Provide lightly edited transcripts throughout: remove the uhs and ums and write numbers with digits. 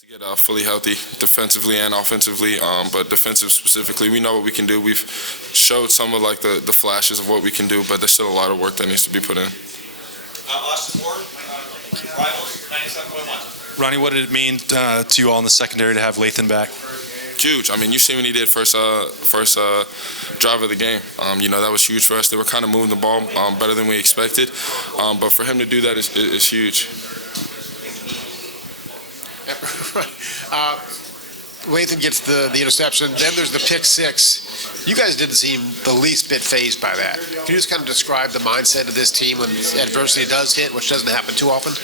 To get fully healthy defensively and offensively, but defensive specifically, we know what we can do. We've showed some of like the flashes of what we can do, but there's still a lot of work that needs to be put in. Austin Ward, Rivals, 97.1. Ronnie, what did it mean to you all in the secondary to have Lathan back? Huge. I mean, you see what he did first drive of the game. That was huge for us. They were kind of moving the ball better than we expected, but for him to do that is huge. Lathan gets the interception. Then there's the pick six. You guys didn't seem the least bit fazed by that. Can you just kind of describe the mindset of this team when adversity does hit, which doesn't happen too often?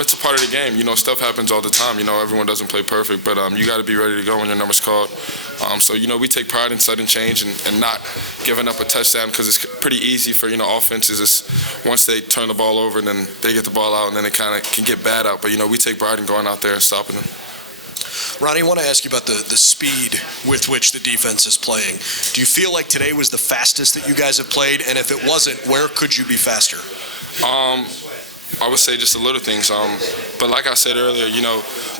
It's a part of the game. Stuff happens all the time. Everyone doesn't play perfect, but you got to be ready to go when your number's called. So we take pride in sudden change and not giving up a touchdown, because it's pretty easy for offenses. Once they turn the ball over, and then they get the ball out, and then it kind of can get bad out. But we take pride in going out there and stopping them. Ronnie, I want to ask you about the speed with which the defense is playing. Do you feel like today was the fastest that you guys have played? And if it wasn't, where could you be faster? I would say just the little things. But like I said earlier,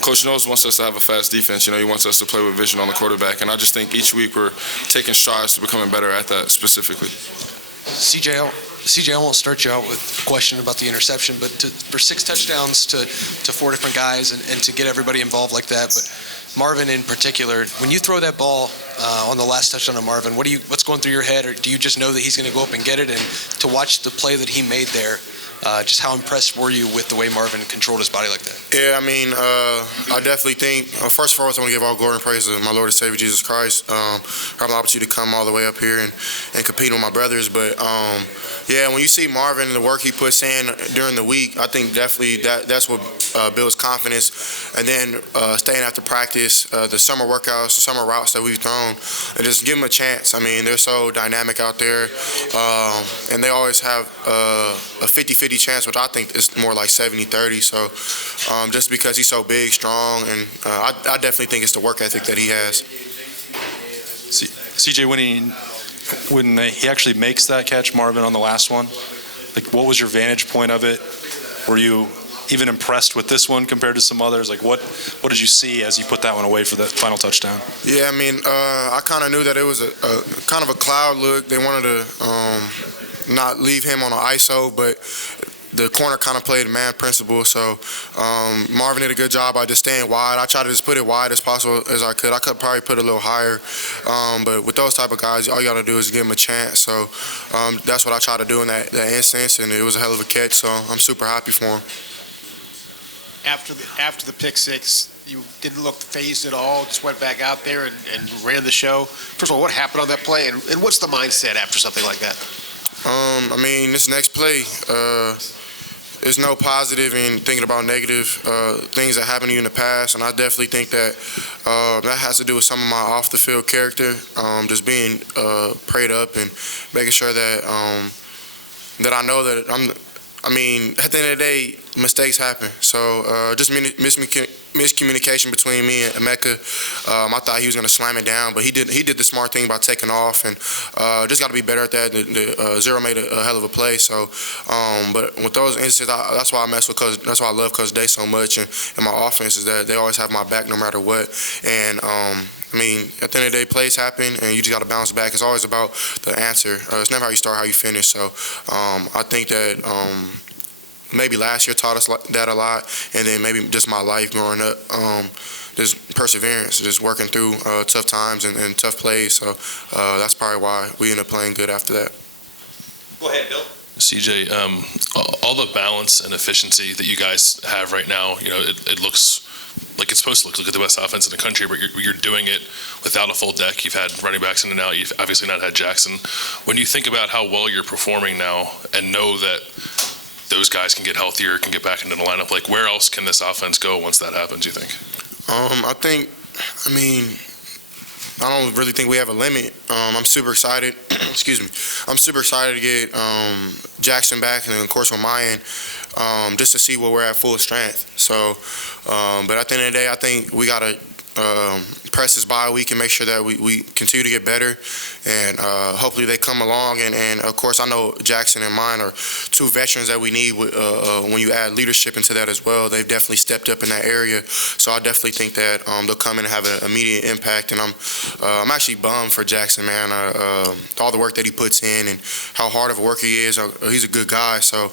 Coach Knowles wants us to have a fast defense. He wants us to play with vision on the quarterback. And I just think each week we're taking strides to becoming better at that specifically. CJ, I won't start you out with a question about the interception, but for 6 touchdowns to 4 different guys and to get everybody involved like that. But Marvin in particular, when you throw that ball on the last touchdown of Marvin, what's going through your head? Or do you just know that he's going to go up and get it? And to watch the play that he made there, just how impressed were you with the way Marvin controlled his body like that? Yeah, I definitely think, first of all, I want to give all glory and praise to my Lord and Savior Jesus Christ. Having the opportunity to come all the way up here and compete with my brothers. But, when you see Marvin and the work he puts in during the week, I think definitely that's what builds confidence. And then staying after practice, the summer workouts, the summer routes that we've thrown, and just give them a chance. They're so dynamic out there, and they always have a 50-50 chance, which I think is more like 70-30. So just because he's so big, strong, and I definitely think it's the work ethic that he has. CJ, when he actually makes that catch, Marvin, on the last one, what was your vantage point of it? Were you even impressed with this one compared to some others? What did you see as he put that one away for the final touchdown? Yeah, I kind of knew that it was a kind of a cloud look. They wanted to not leave him on an ISO, but the corner kind of played man principle. So Marvin did a good job by just staying wide. I tried to just put it wide as possible as I could. I could probably put it a little higher, but with those type of guys, all you got to do is give them a chance. So that's what I tried to do in that instance, and it was a hell of a catch. So I'm super happy for him. After the pick six, you didn't look phased at all, just went back out there and ran the show. First of all, what happened on that play, and what's the mindset after something like that? This next play, there's no positive in thinking about negative things that happened to you in the past, and I definitely think that that has to do with some of my off-the-field character, just being prayed up and making sure that that I know that at the end of the day, mistakes happen. So just miscommunication between me and Emeka. I thought he was going to slam it down, but he did the smart thing by taking off, and just got to be better at that. The Zero made a hell of a play. So, but with those instances, that's why I mess with Coach. That's why I love Coach Day so much, and my offense is that they always have my back no matter what. And at the end of the day, plays happen, and you just got to bounce back. It's always about the answer. It's never how you start, how you finish. So I think that maybe last year taught us that a lot, and then maybe just my life growing up, just perseverance, just working through tough times and tough plays. So that's probably why we ended up playing good after that. Go ahead, Bill. CJ, all the balance and efficiency that you guys have right now, it looks like it's supposed to look at the best offense in the country, but you're doing it without a full deck. You've had running backs in and out. You've obviously not had Jackson. When you think about how well you're performing now and know that those guys can get healthier, can get back into the lineup, where else can this offense go once that happens, you think? I don't really think we have a limit. I'm super excited. Excuse me. I'm super excited to get Jackson back, and then of course on my end, just to see where we're at full strength. So, but at the end of the day, I think we gotta press this bye week and make sure that we continue to get better, and hopefully they come along. And of course, I know Jackson and mine are two veterans that we need when you add leadership into that as well. They've definitely stepped up in that area, so I definitely think that they'll come in and have an immediate impact. And I'm actually bummed for Jackson, man. All the work that he puts in and how hard of a worker he is. He's a good guy, so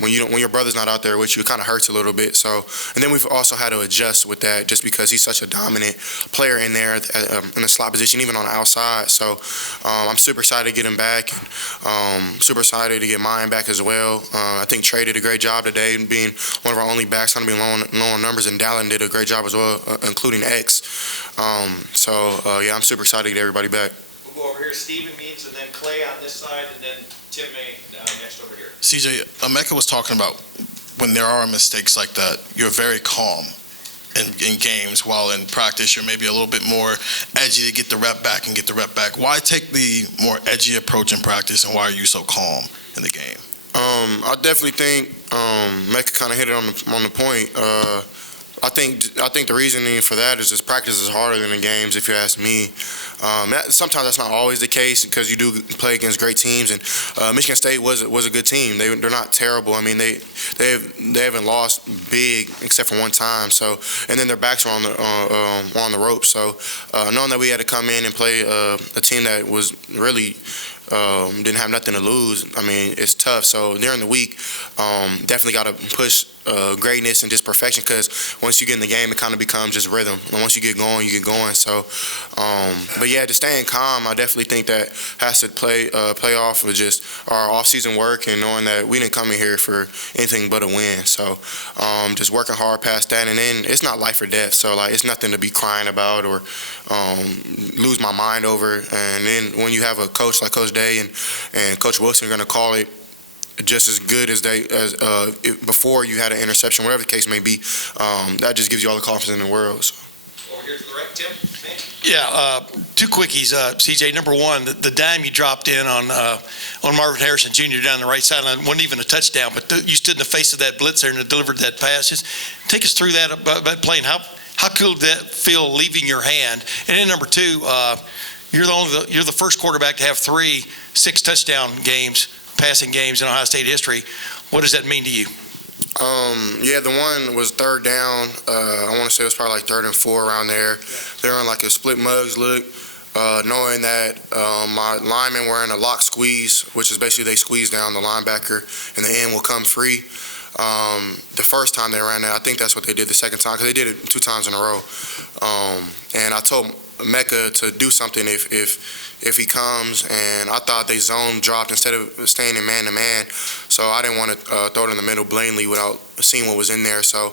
when your brother's not out there with you, it kind of hurts a little bit. So, and then we've also had to adjust with that just because he's such a dominant player in there in the slot position, even on the outside. So I'm super excited to get him back. Super excited to get mine back as well. I think Trey did a great job today, being one of our only backs on being low on numbers, and Dallin did a great job as well, including X. Yeah, I'm super excited to get everybody back. We'll go over here, Steven Means, and then Clay on this side, and then Tim May next over here. CJ, Emeka was talking about when there are mistakes like that, you're very calm in games, while in practice you're maybe a little bit more edgy to get the rep back and get the rep back. Why take the more edgy approach in practice, and why are you so calm in the game? I definitely think Mecca kind of hit it on the point. I think the reasoning for that is just practice is harder than the games, if you ask me. Sometimes that's not always the case because you do play against great teams, and Michigan State was a good team. They're not terrible. I mean, they haven't lost big except for one time. So, and then their backs were on the ropes. So, knowing that we had to come in and play a team that was really didn't have nothing to lose, I mean, it's tough. So during the week, definitely got to push greatness and just perfection, because once you get in the game, it kind of becomes just rhythm. And once you get going, you get going. So, but yeah, just staying calm, I definitely think that has to play off with just our off-season work and knowing that we didn't come in here for anything but a win. So, just working hard past that, and then it's not life or death. So, like, it's nothing to be crying about or lose my mind over. And then when you have a coach like Coach Day and Coach Wilson are going to call it just as good as before you had an interception, whatever the case may be, that just gives you all the confidence in the world. So. Over here to the right, Tim. Yeah, two quickies, CJ. Number one, the dime you dropped in on Marvin Harrison Jr. down the right sideline wasn't even a touchdown, but you stood in the face of that blitz there and delivered that pass. Just take us through that about playing. How cool did that feel leaving your hand? And then number two, you're the first quarterback to have 3 6-touchdown games, passing games in Ohio State history. What does that mean to you? Yeah, the one was third down. I want to say it was probably like 3rd and 4 around there. They were in like a split mugs look, knowing that my linemen were in a lock squeeze, which is basically they squeeze down the linebacker and the end will come free. The first time they ran that, I think that's what they did the second time, because they did it 2 times in a row. And I told Mecca to do something if he comes, and I thought they zone dropped instead of staying in man-to-man, so I didn't want to throw it in the middle blatantly without seeing what was in there. So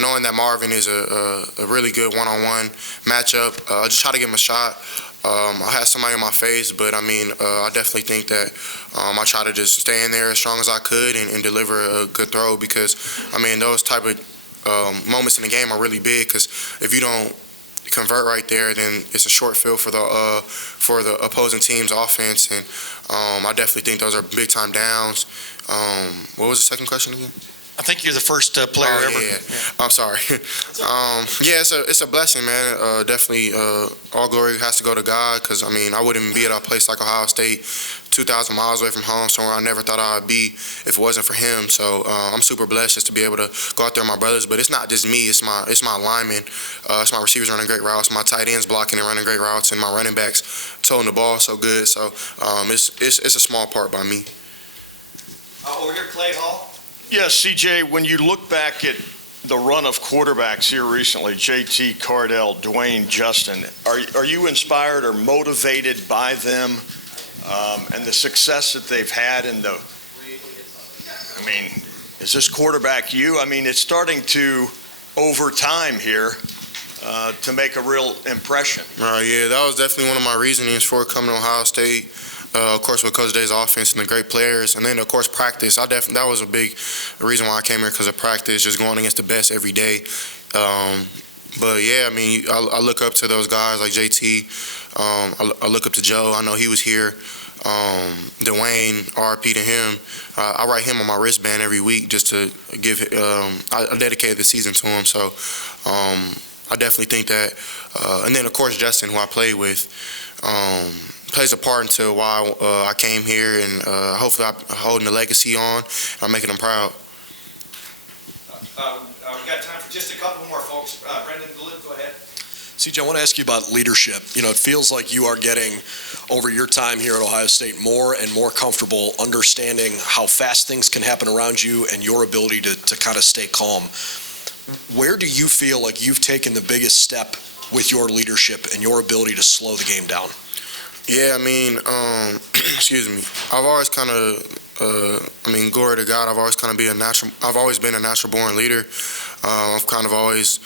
knowing that Marvin is a really good one-on-one matchup, I just try to give him a shot. I had somebody in my face, but I mean, I definitely think that I try to just stay in there as strong as I could and deliver a good throw, because I mean, those type of moments in the game are really big, because if you don't convert right there, then it's a short field for the opposing team's offense, and I definitely think those are big time downs. What was the second question again? I think you're the first player ever. Yeah. I'm sorry. Yeah, it's a blessing, man. Definitely, all glory has to go to God, because I mean, I wouldn't be at a place like Ohio State, 2,000 miles away from home, somewhere I never thought I'd be if it wasn't for him. So I'm super blessed just to be able to go out there with my brothers. But it's not just me; it's my linemen, it's my receivers running great routes, my tight ends blocking and running great routes, and my running backs towing the ball so good. So it's a small part by me. Over here, Clay Hall. Yes, CJ, when you look back at the run of quarterbacks here recently, JT, Cardell, Dwayne, Justin, are you inspired or motivated by them and the success that they've had in the, I mean, is this quarterback you? I mean, it's starting to, over time here, to make a real impression. Yeah, that was definitely one of my reasonings for coming to Ohio State. Of course, with Coach Day's offense and the great players, and then of course practice. That was a big reason why I came here, because of practice, just going against the best every day. But yeah, I mean, I look up to those guys like JT. I look up to Joe. I know he was here. Dwayne, RP to him. I write him on my wristband every week just to give. I dedicated the season to him, so I definitely think that, and then of course Justin, who I played with, plays a part into why I came here, and hopefully I'm holding the legacy on. I'm making them proud. We've got time for just a couple more, folks. Brendan, go ahead. CJ, I want to ask you about leadership. You know, it feels like you are getting, over your time here at Ohio State, more and more comfortable understanding how fast things can happen around you and your ability to kind of stay calm. Where do you feel like you've taken the biggest step with your leadership and your ability to slow the game down? Yeah, I mean, excuse me. I've always kind of, glory to God, I've always been a natural born leader. I've kind of always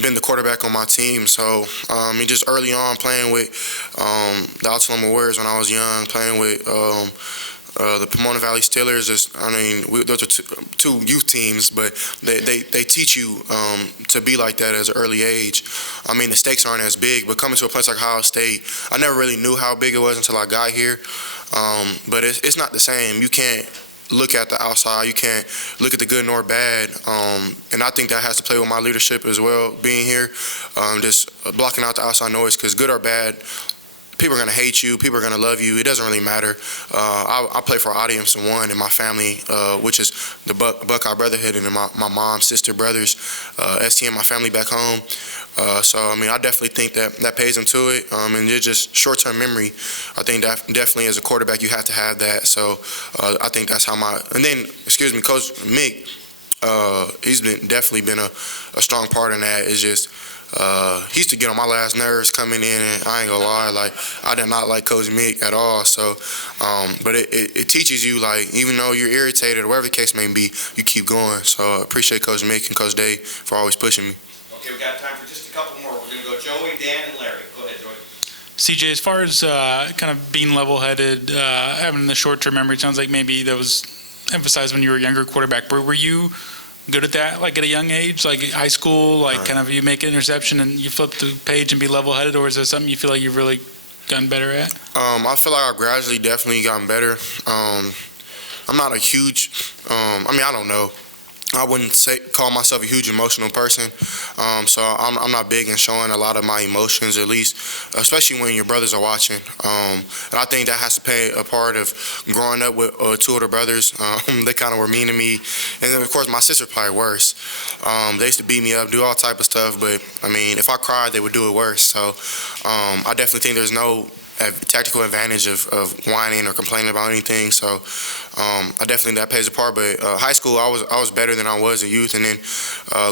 been the quarterback on my team. So, just early on playing with the Altaloma Warriors when I was young, playing with the Pomona Valley Steelers. Those are two youth teams, but they teach you to be like that as an early age. I mean, the stakes aren't as big, but coming to a place like Ohio State, I never really knew how big it was until I got here. But it's not the same. You can't look at the outside. You can't look at the good nor bad. And I think that has to play with my leadership as well, being here, just blocking out the outside noise, because good or bad, people are going to hate you. People are going to love you. It doesn't really matter. I play for an audience of one in my family, which is the Buckeye Brotherhood, and my mom, sister, brothers, STM, my family back home. So, I definitely think that pays into it. And it's just short-term memory. I think that definitely as a quarterback, you have to have that. So, I think that's how and then, Coach Mick, he's definitely been a strong part in that. It's just, he used to get on my last nerves coming in, and I ain't gonna lie, like, I did not like Coach Mick at all. So, but it teaches you, like, even though you're irritated or whatever the case may be, you keep going. So I appreciate Coach Mick and Coach Day for always pushing me. Okay, we got time for just a couple more. We're gonna go Joey, Dan, and Larry. Go ahead, Joey. CJ, as far as kind of being level-headed, having the short-term memory, it sounds like maybe that was emphasized when you were a younger quarterback. Were you good at that, like at a young age, like high school, like kind of you make an interception and you flip the page and be level-headed, or is that something you feel like you've really gotten better at? I feel like I've gradually definitely gotten better. I'm not a huge, I don't know. I wouldn't call myself a huge emotional person, so I'm not big in showing a lot of my emotions, at least, especially when your brothers are watching. And I think that has to play a part of growing up with two older brothers. They kind of were mean to me, and then of course my sister probably worse. They used to beat me up, do all type of stuff, but if I cried, they would do it worse. So I definitely think there's no tactical advantage of whining or complaining about anything. So I definitely, that plays a part. But high school, I was better than I was in youth. And then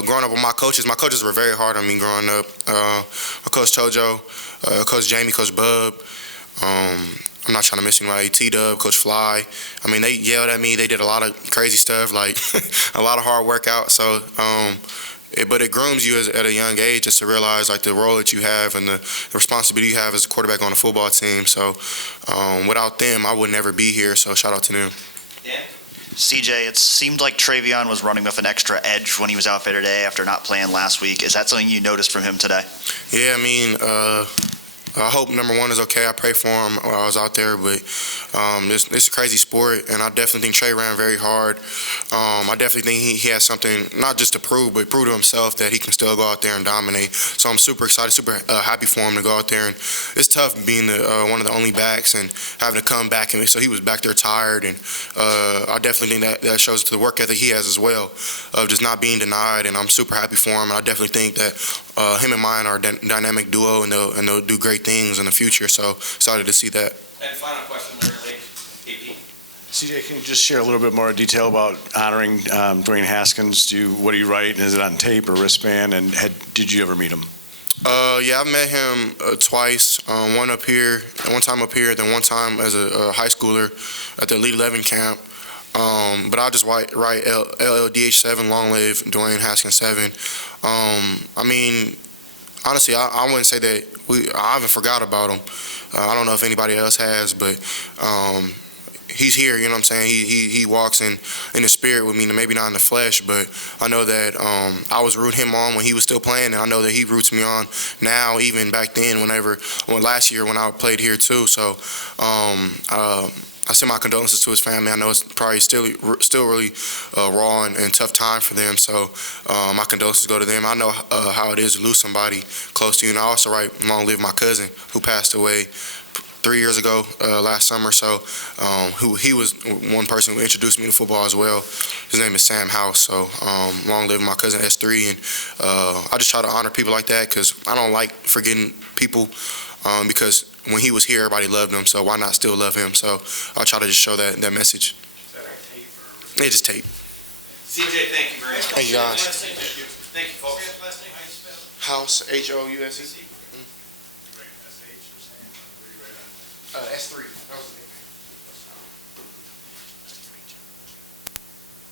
growing up with my coaches were very hard on me growing up. Coach Chojo, Coach Jamie, Coach Bub. I'm not trying to miss anybody. T-Dub, Coach Fly. They yelled at me. They did a lot of crazy stuff, like a lot of hard workout. So but it grooms you at a young age just to realize like the role that you have and the responsibility you have as a quarterback on a football team. So without them, I would never be here. So shout out to them. Dan? CJ, it seemed like Travion was running with an extra edge when he was out there today after not playing last week. Is that something you noticed from him today? Yeah, I hope number one is okay. I pray for him while I was out there, but it's a crazy sport, and I definitely think Trey ran very hard. I definitely think he has something not just to prove, but prove to himself that he can still go out there and dominate. So I'm super excited, super happy for him to go out there. And it's tough being one of the only backs and having to come back. And so he was back there tired, and I definitely think that shows to the work ethic he has as well, of just not being denied. And I'm super happy for him. And I definitely think that him and mine are a dynamic duo, and they'll do great things in the future. So excited to see that. And final question, Larry Lake, AP. CJ, can you just share a little bit more detail about honoring Dwayne Haskins? What do you write? Is it on tape or wristband? And did you ever meet him? Yeah, I've met him twice. One time up here, then one time as a high schooler at the Elite 11 camp. But I'll just write LLDH7, long live Dwayne Haskins 7. Honestly, I wouldn't say that I haven't forgot about him. I don't know if anybody else has, but he's here, you know what I'm saying? He walks in the spirit with me, maybe not in the flesh, but I know that I was rooting him on when he was still playing, and I know that he roots me on now, even back then, last year when I played here too. So I I send my condolences to his family. I know it's probably still really raw and tough time for them. So my condolences go to them. I know how it is to lose somebody close to you. And I also write long live my cousin who passed away 3 years ago last summer. So he was one person who introduced me to football as well. His name is Sam House. So long live my cousin S3. And I just try to honor people like that because I don't like forgetting people because when he was here, everybody loved him. So why not still love him? So I try to just show that message. They just tape. CJ, thank you very much. Thank you, guys. Thank you, folks. House, House.